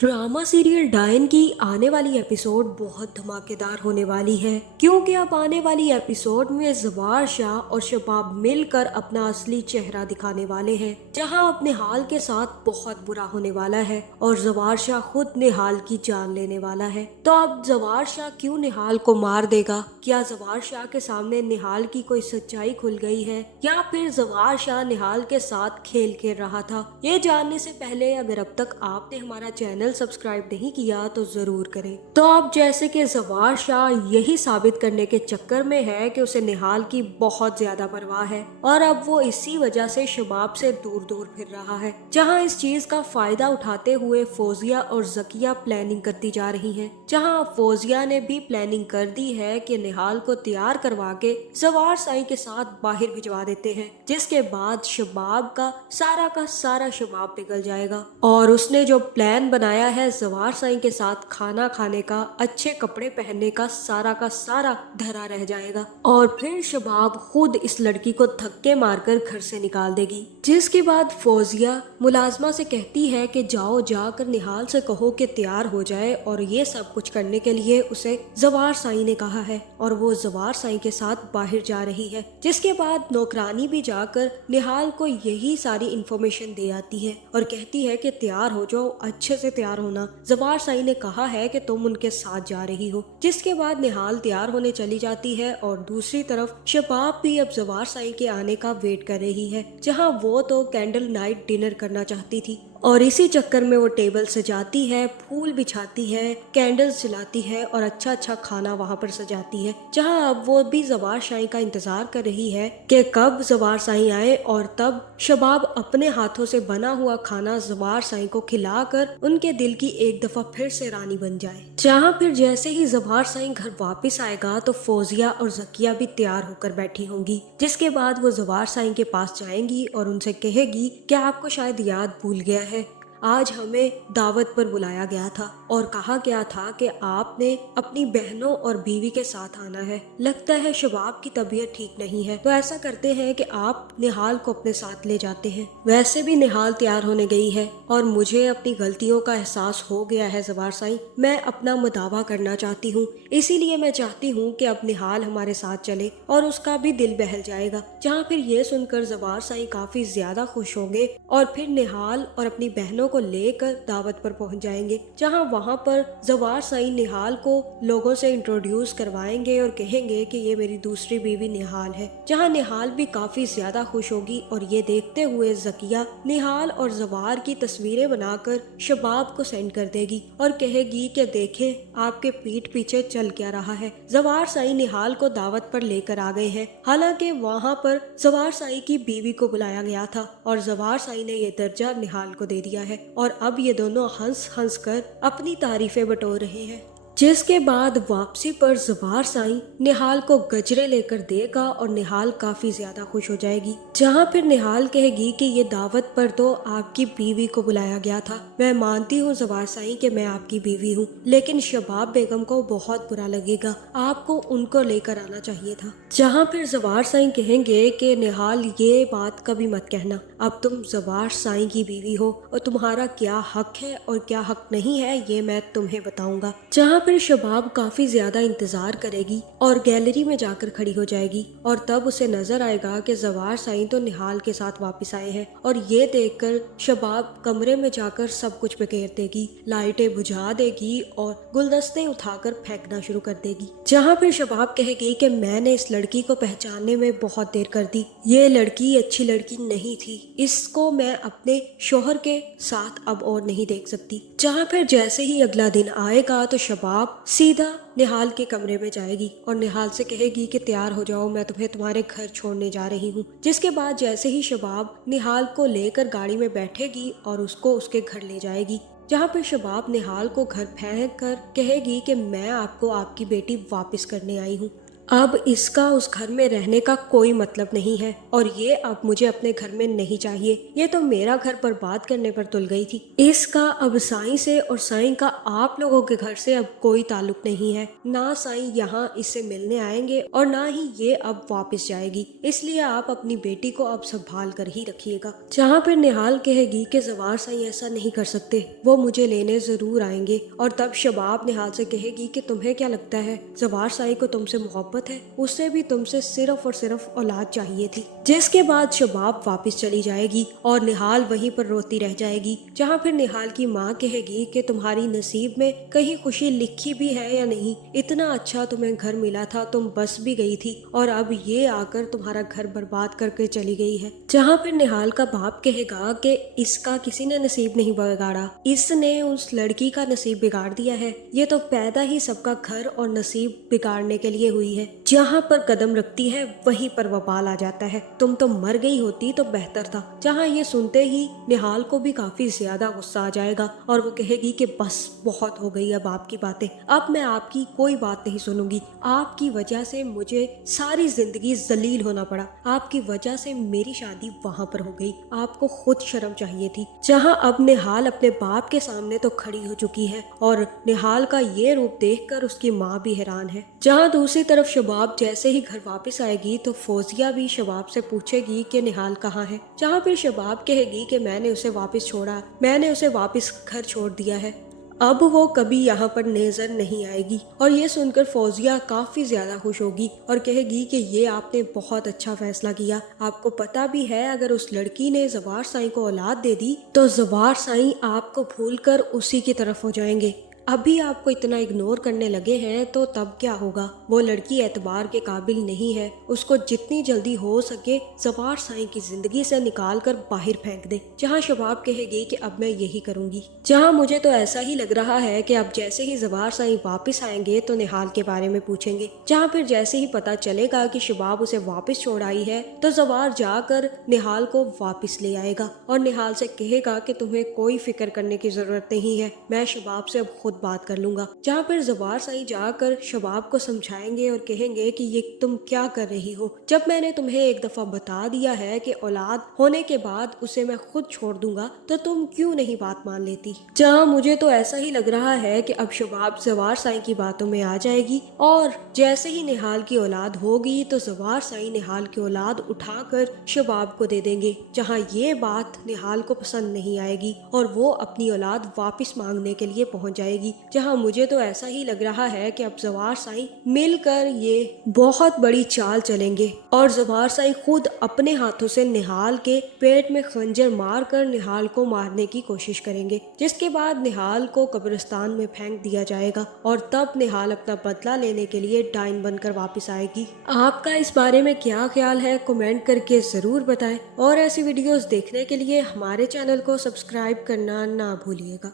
Drama serial डायन की आने वाली एपिसोड बहुत धमाकेदार होने वाली है, क्योंकि अब आने वाली एपिसोड में जवार शाह और शबाब मिलकर अपना असली चेहरा दिखाने वाले हैं, जहां अब निहाल के साथ बहुत बुरा होने वाला है और जवार शाह खुद निहाल की जान लेने वाला है। तो अब जवार शाह क्यों निहाल को मार देगा? क्या जवार शाह के सामने निहाल की कोई सच्चाई खुल गई है, या फिर जवार शाह निहाल के साथ खेल खेल रहा था? ये जानने से पहले अगर अब तक आपने हमारा चैनल सब्सक्राइब नहीं किया तो जरूर करें। तो अब जैसे कि जवार शाह यही साबित करने के चक्कर में है कि उसे निहाल की बहुत ज्यादा परवाह है और अब वो इसी वजह से शबाब से दूर दूर फिर रहा है, जहां इस चीज का फायदा उठाते हुए फौजिया और जकिया प्लानिंग करती जा रही हैं। जहां फौजिया ने भी प्लानिंग कर दी है कि निहाल को तैयार करवा के जवार साई के साथ बाहर भिजवा देते हैं, जिसके बाद शबाब का सारा शबाब पिघल जाएगा और उसने जो प्लान बनाया है जवार साई के साथ खाना खाने का, अच्छे कपड़े पहनने का सारा धरा रह जाएगा और फिर शबाब खुद इस लड़की को धक्के मारकर घर से निकाल देगी। जिसके बाद फौजिया मुलाजमा से कहती है कि जाकर निहाल से कहो कि तैयार हो जाए, और ये सब कुछ करने के लिए उसे जवार साई ने कहा है और वो जवार साई के साथ बाहर जा रही है। जिसके बाद नौकरानी भी जाकर निहाल को यही सारी इंफॉर्मेशन दे आती है और कहती है कि तैयार हो जाओ, अच्छे से तैयार होना, जवार साई ने कहा है कि तुम उनके साथ जा रही हो। जिसके बाद निहाल तैयार होने चली जाती है और दूसरी तरफ शबाब भी अब जवार साई के आने का वेट कर रही है, जहां वो तो कैंडल नाइट डिनर करना चाहती थी और इसी चक्कर में वो टेबल सजाती है, फूल बिछाती है, कैंडल्स जलाती है और अच्छा खाना वहाँ पर सजाती है, जहाँ अब वो भी जवार शाही का इंतजार कर रही है कि कब जवार शाही आए और तब शबाब अपने हाथों से बना हुआ खाना जवार शाही को खिलाकर उनके दिल की एक दफा फिर से रानी बन जाए। जहाँ फिर जैसे ही जवार शाही घर वापस आएगा तो फौजिया और जकिया भी तैयार होकर बैठी होंगी। जिसके बाद वो जवार शाही के पास जाएंगी और उनसे कहेगी कि आपको शायद याद भूल गया है, आज हमें दावत पर बुलाया गया था और कहा गया था कि आपने अपनी बहनों और बीवी के साथ आना है। लगता है शबाब की तबीयत ठीक नहीं है, तो ऐसा करते हैं कि आप निहाल को अपने साथ ले जाते हैं। वैसे भी निहाल तैयार होने गई है और मुझे अपनी गलतियों का एहसास हो गया है जवार साई, मैं अपना मुदावा करना चाहती हूँ, इसीलिए मैं चाहती हूँ कि अब निहाल हमारे साथ चले और उसका भी दिल बहल जाएगा। जहाँ फिर ये सुनकर जवार साई काफी ज्यादा खुश होंगे और फिर निहाल और अपनी बहनों को लेकर दावत पर पहुंच जाएंगे, जहां वहां पर जवार साई निहाल को लोगों से इंट्रोड्यूस करवाएंगे और कहेंगे कि ये मेरी दूसरी बीवी निहाल है। जहां निहाल भी काफी ज्यादा खुश होगी और ये देखते हुए जकिया निहाल और जवार की तस्वीरें बनाकर शबाब को सेंड कर देगी और कहेगी कि देखें आपके पीठ पीछे चल क्या रहा है। जवार साई निहाल को दावत पर लेकर आ गए हैं, हालांकि वहां पर जवार साई की बीवी को बुलाया गया था और जवार साई ने ये दर्जा निहाल को दे दिया है और अब ये दोनों हंस कर अपनी तारीफें बटोर रहे हैं। जिसके बाद वापसी पर जवार साई निहाल को गजरे लेकर देगा और निहाल काफी ज्यादा खुश हो जाएगी। जहाँ फिर निहाल कहेगी कि ये दावत पर तो आपकी बीवी को बुलाया गया था, मैं मानती हूँ जवार साई कि मैं आपकी बीवी हूँ, लेकिन शबाब बेगम को बहुत बुरा लगेगा, आपको उनको लेकर आना चाहिए था। जहाँ फिर जवार साई कहेंगे कि निहाल ये बात कभी मत कहना, अब तुम जवार साई की बीवी हो और तुम्हारा क्या हक है और क्या हक नहीं है ये मैं तुम्हें बताऊंगा। जहाँ फिर शबाब काफी ज्यादा इंतजार करेगी और गैलरी में जाकर खड़ी हो जाएगी और तब उसे नजर आएगा कि जवार साई तो निहाल के साथ वापस आए हैं और ये देखकर शबाब कमरे में जाकर सब कुछ बिखेर देगी, लाइटें बुझा देगी और गुलदस्ते उठाकर फेंकना शुरू कर देगी। जहाँ फिर शबाब कहेगी कि मैंने इस लड़की को पहचानने में बहुत देर कर दी, ये लड़की अच्छी लड़की नहीं थी, इसको मैं अपने शोहर के साथ अब और नहीं देख सकती। जहाँ फिर जैसे ही अगला दिन आएगा तो शबाब सीधा निहाल के कमरे में जाएगी और निहाल से कहेगी कि तैयार हो जाओ, मैं तुम्हें तुम्हारे घर छोड़ने जा रही हूँ। जिसके बाद जैसे ही शबाब निहाल को लेकर गाड़ी में बैठेगी और उसको उसके घर ले जाएगी, जहाँ पर शबाब निहाल को घर फेंक कर कहेगी कि मैं आपको आपकी बेटी वापस करने आई हूँ। अब इसका उस घर में रहने का कोई मतलब नहीं है और ये अब मुझे अपने घर में नहीं चाहिए। ये तो मेरा घर बर्बाद करने पर तुल गई थी। इसका अब साईं से और साईं का आप लोगों के घर से अब कोई ताल्लुक नहीं है। ना साईं यहाँ इससे मिलने आएंगे और ना ही ये अब वापस जाएगी। इसलिए आप अपनी बेटी को अब संभाल कर ही रखिएगा। जहाँ फिर निहाल कहेगी कि जवार साईं ऐसा नहीं कर सकते, वो मुझे लेने जरूर आएंगे। और तब शबाब निहाल से कहेगी कि तुम्हें क्या लगता है जवार साईं को तुमसे मोहब्बत है? उसे भी तुमसे सिर्फ और सिर्फ औलाद चाहिए थी। जिसके बाद शबाब वापस चली जाएगी और निहाल वहीं पर रोती रह जाएगी। जहाँ फिर निहाल की माँ कहेगी कि तुम्हारी नसीब में कहीं खुशी लिखी भी है या नहीं। इतना अच्छा तुम्हें घर मिला था, तुम बस भी गई थी और अब ये आकर तुम्हारा घर बर्बाद करके चली गई है। जहाँ फिर निहाल का बाप कहेगा कि इसका किसी ने नसीब नहीं बिगाड़ा, इसने उस लड़की का नसीब बिगाड़ दिया है। ये तो पैदा ही सबका घर और नसीब बिगाड़ने के लिए हुई है। जहाँ पर कदम रखती है वहीं पर वबाल आ जाता है। तुम तो मर गई होती तो बेहतर था। जहाँ ये सुनते ही निहाल को भी काफी ज्यादा गुस्सा आ जाएगा और वो कहेगी कि बस बहुत हो गई अब आपकी बातें, अब मैं आपकी कोई बात नहीं सुनूंगी। आपकी वजह से मुझे सारी जिंदगी जलील होना पड़ा, आपकी वजह से मेरी शादी वहाँ पर हो गई, आपको खुद शर्म चाहिए थी। जहाँ अब निहाल अपने बाप के सामने तो खड़ी हो चुकी है और निहाल का ये रूप देखकर उसकी माँ भी हैरान है। जहाँ दूसरी तरफ शबाब जैसे ही घर वापस आएगी तो फौजिया भी शबाब से पूछेगी कि निहाल कहाँ है। जहाँ फिर शबाब कहेगी कि मैंने उसे वापस छोड़ा, मैंने उसे वापस घर छोड़ दिया है, अब वो कभी यहाँ पर नजर नहीं आएगी। और ये सुनकर फौजिया काफी ज्यादा खुश होगी और कहेगी कि ये आपने बहुत अच्छा फैसला किया। आपको पता भी है अगर उस लड़की ने जवार साईं को औलाद दे दी तो जवार साईं आपको भूलकर उसी की तरफ हो जाएंगे। अभी आपको इतना इग्नोर करने लगे हैं तो तब क्या होगा। वो लड़की एतबार के काबिल नहीं है, उसको जितनी जल्दी हो सके जवार साईं की जिंदगी से निकाल कर बाहर फेंक दे। जहाँ शबाब कहेगी कि अब मैं यही करूंगी। जहाँ मुझे तो ऐसा ही लग रहा है कि अब जैसे ही जवार साईं वापस आएंगे तो निहाल के बारे में पूछेंगे। जहाँ फिर जैसे ही पता चलेगा कि शबाब उसे वापस छोड़ आई है तो जवार जाकर निहाल को वापस ले आएगा और निहाल से कहेगा कि तुम्हें कोई फिक्र करने की जरूरत नहीं है, मैं शबाब से अब खुद बात कर लूंगा। जहाँ फिर जवार साईं जाकर शबाब को समझाएंगे और कहेंगे कि ये तुम क्या कर रही हो, जब मैंने तुम्हें एक दफा बता दिया है कि औलाद होने के बाद उसे मैं खुद छोड़ दूंगा तो तुम क्यों नहीं बात मान लेती। जहाँ मुझे तो ऐसा ही लग रहा है कि अब शबाब जवार साईं की बातों में आ जाएगी और जैसे ही निहाल की औलाद होगी तो जवार साईं निहाल की औलाद उठाकर शबाब को दे देंगे। जहाँ ये बात निहाल को पसंद नहीं आएगी और वो अपनी औलाद वापस मांगने के लिए पहुंच जाएगी। जहां मुझे तो ऐसा ही लग रहा है कि अब जवार साईं मिलकर ये बहुत बड़ी चाल चलेंगे और जवार साईं खुद अपने हाथों से निहाल के पेट में खंजर मारकर निहाल को मारने की कोशिश करेंगे। जिसके बाद निहाल को कब्रिस्तान में फेंक दिया जाएगा और तब निहाल अपना बदला लेने के लिए डाइन बनकर वापस आएगी। आपका इस बारे में क्या ख्याल है कमेंट करके जरूर बताएं और ऐसी वीडियोस देखने के लिए हमारे चैनल को सब्सक्राइब करना ना भूलिएगा।